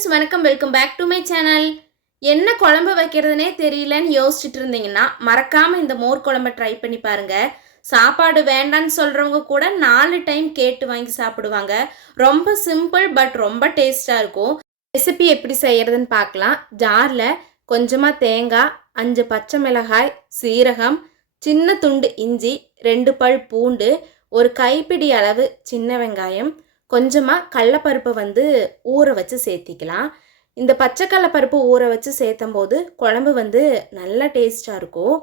Friends வணக்கம். Welcome back to my channel. என்ன குழம்பு வைக்கிறதுனே தெரியலன்னு யோசிச்சுட்டு இருந்தீங்கன்னா மறக்காமல் இந்த மோர் குழம்பை ட்ரை பண்ணி பாருங்க. சாப்பாடு வேண்டான்னு சொல்கிறவங்க கூட நாலு டைம் கேட்டு வாங்கி சாப்பிடுவாங்க. ரொம்ப சிம்பிள் பட் ரொம்ப டேஸ்ட்டாக இருக்கும். ரெசிபி எப்படி செய்கிறதுன்னு பார்க்கலாம் ஜாரில் கொஞ்சமாக தேங்காய் அஞ்சு பச்சை மிளகாய் சீரகம் சின்ன துண்டு இஞ்சி ரெண்டு பல் பூண்டு ஒரு கைப்பிடி அளவு சின்ன வெங்காயம் கொஞ்சமாக கடலப்பருப்பை வந்து ஊற வச்சு சேர்த்திக்கலாம். இந்த பச்சை கடலப்பருப்பு ஊற வச்சு சேர்த்தும் போது குழம்பு வந்து நல்லா டேஸ்ட்டாக இருக்கும்.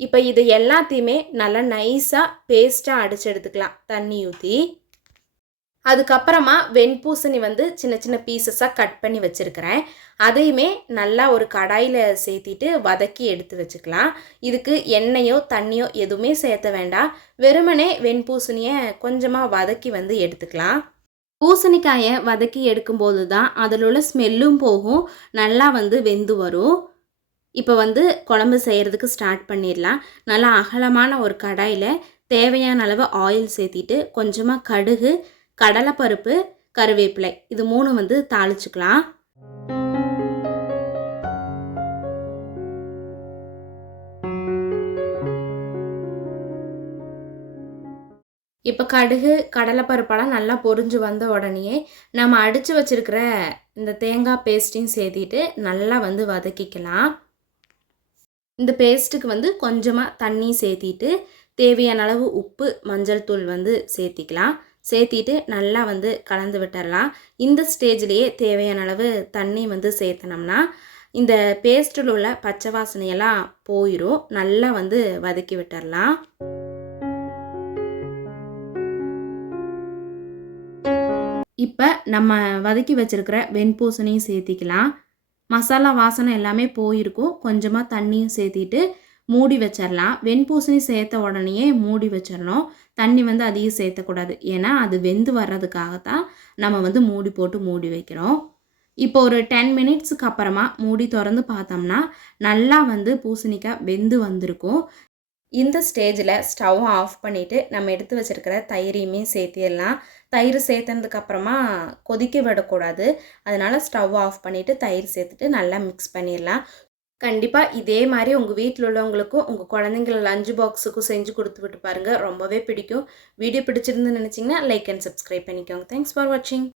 இப்போ இது எல்லாத்தையுமே நல்லா நைஸாக பேஸ்ட்டாக அடிச்சு எடுத்துக்கலாம் தண்ணி ஊற்றி அதுக்கப்புறமா வெண்பூசணி வந்து சின்ன சின்ன பீசஸாக கட் பண்ணி வச்சுருக்கிறேன். அதையுமே நல்லா ஒரு கடாயில் சேர்த்திட்டு வதக்கி எடுத்து வச்சுக்கலாம். இதுக்கு எண்ணெயோ தண்ணியோ எதுவுமே சேர்த்த வேண்டாம். வெறுமனே வெண்பூசணியை கொஞ்சமாக வதக்கி வந்து எடுத்துக்கலாம். பூசணிக்காயை வதக்கி எடுக்கும்போது தான் அதில் உள்ள ஸ்மெல்லும் போகும். நல்லா வந்து வெந்து வரும். இப்போ வந்து குழம்பு செய்கிறதுக்கு ஸ்டார்ட் பண்ணிடலாம். நல்லா அகலமான ஒரு கடாயில் தேவையான அளவு ஆயில் சேர்த்திட்டு கொஞ்சமாக கடுகு கடலைப்பருப்பு கருவேப்பிலை இது மூணு வந்து தாளிச்சுக்கலாம். இப்போ கடுகு கடலைப்பருப்பெல்லாம் நல்லா பொரிஞ்சு வந்த உடனேயே நம்ம அடித்து வச்சுருக்கிற இந்த தேங்காய் பேஸ்ட்டையும் சேர்த்திட்டு நல்லா வந்து வதக்கிக்கலாம். இந்த பேஸ்ட்டுக்கு வந்து கொஞ்சமாக தண்ணி சேர்த்திட்டு தேவையான அளவு உப்பு மஞ்சள் தூள் வந்து சேர்த்திக்கலாம். சேர்த்திட்டு நல்லா வந்து கலந்து விட்டுடலாம் இந்த ஸ்டேஜ்லேயே தேவையான அளவு தண்ணி வந்து சேர்த்தனோம்னா இந்த பேஸ்ட்டில் உள்ள பச்சை வாசனையெல்லாம் போயிடும் நல்லா வந்து வதக்கி விட்டுடலாம் இப்போ நம்ம வதக்கி வச்சுருக்கிற வெண்பூசணியும் சேர்த்திக்கலாம். மசாலா வாசனை எல்லாமே போயிருக்கும். கொஞ்சமாக தண்ணியும் சேர்த்திட்டு மூடி வச்சிடலாம் வெண்பூசணி சேர்த்த உடனேயே மூடி வச்சிடணும் தண்ணி வந்து அதிகம் சேர்த்தக்கூடாது. ஏன்னா அது வெந்து வர்றதுக்காகத்தான் நம்ம வந்து மூடி போட்டு மூடி வைக்கிறோம். இப்போ ஒரு டென் மினிட்ஸுக்கு அப்புறமா மூடி திறந்து பார்த்தோம்னா நல்லா வந்து பூசணிக்காய் வெந்து வந்திருக்கும். இந்த ஸ்டேஜில் ஸ்டவ் ஆஃப் பண்ணிவிட்டு நம்ம எடுத்து வச்சுருக்கிற தயிரையுமே சேர்த்திடலாம். தயிர் சேர்த்தனதுக்கப்புறமா கொதிக்க விடக்கூடாது. அதனால் ஸ்டவ் ஆஃப் பண்ணிவிட்டு தயிர் சேர்த்துட்டு நல்லா மிக்ஸ் பண்ணிடலாம். கண்டிப்பாக இதே மாதிரி உங்கள் வீட்டில் உள்ளவங்களுக்கும் உங்கள் குழந்தைங்கள லஞ்ச் பாக்ஸுக்கும் செஞ்சு கொடுத்து விட்டு பாருங்கள் ரொம்பவே பிடிக்கும். வீடியோ பிடிச்சிருந்து நினச்சிங்கன்னா லைக் அண்ட் சப்ஸ்கிரைப் பண்ணிக்கோங்க. தேங்க்ஸ் ஃபார் வாட்சிங்